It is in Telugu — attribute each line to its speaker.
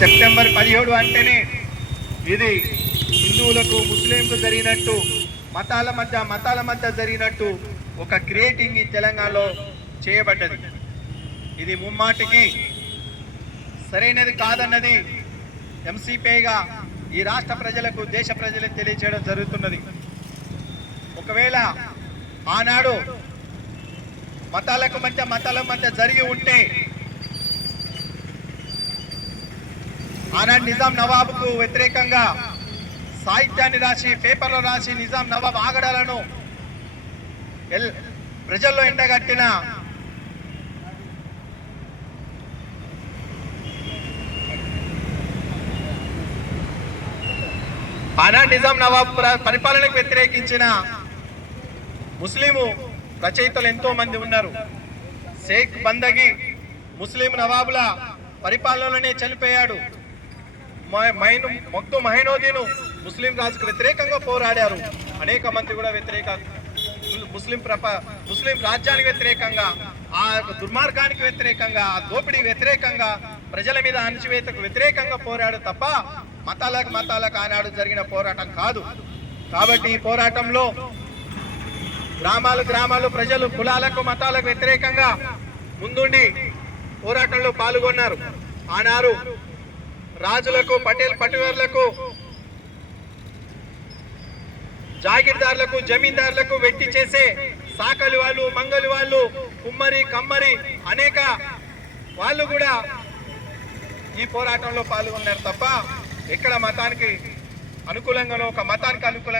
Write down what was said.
Speaker 1: సెప్టెంబర్ పదిహేడు అంటేనే ఇది హిందువులకు ముస్లింలకు జరిగినట్టు మతాల మధ్య మతాల మధ్య జరిగినట్టు ఒక క్రియేటింగ్ ఈ తెలంగాణలో చేయబడ్డది. ఇది ముమ్మాటికి సరైనది కాదన్నది ఎంసీపీగా ఈ రాష్ట్ర ప్రజలకు దేశ ప్రజలకు తెలియచేయడం జరుగుతున్నది. ఒకవేళ ఆనాడు మతాలకు మధ్య మతాల మధ్య జరిగి ఉంటే ఆనాడు నిజాం నవాబుకు వ్యతిరేకంగా సాహిత్యాన్ని రాసి పేపర్లో రాసి నిజాం నవాబ్ ఆగడాలను ఎల్- ప్రజల్లో ఎండగట్టిన ఆనాడు నిజాం నవాబ్ పరిపాలనకు వ్యతిరేకించిన ముస్లిము రచయితలు ఎంతో మంది ఉన్నారు. షేక్ బందగి ముస్లిం నవాబుల పరిపాలనలోనే చనిపోయాడు. మైను మొక్తు మహినోదీను ముస్లిం రాజుకు వ్యతిరేకంగా పోరాడారు. అనేక మంది కూడా వ్యతిరేక ముస్లిం ప్రప ముస్లిం రాజ్యానికి వ్యతిరేకంగా ఆ యొక్క దుర్మార్గానికి వ్యతిరేకంగా ఆ దోపిడీ వ్యతిరేకంగా ప్రజల మీద అణచివేతకు వ్యతిరేకంగా పోరాడు తప్ప మతాలకు మతాలకు ఆనాడు జరిగిన పోరాటం కాదు. కాబట్టి ఈ పోరాటంలో గ్రామాలు గ్రామాలు ప్రజలు కులాలకు మతాలకు వ్యతిరేకంగా ముందుండి పోరాటంలో పాల్గొన్నారు. ఆనారు రాజులకు పటేల్ పటివర్లకు జాగీర్దారులకు జమీందారులకు వెట్టి చేసే సాకలి వాళ్ళు మంగలి వాళ్ళు కుమ్మరి కమ్మరి అనేక వాళ్ళు కూడా ఈ పోరాటంలో పాల్గొన్నారు తప్ప ఇక్కడ మతానికి అనుకూలంగానో ఒక మతానికి అనుకూలంగా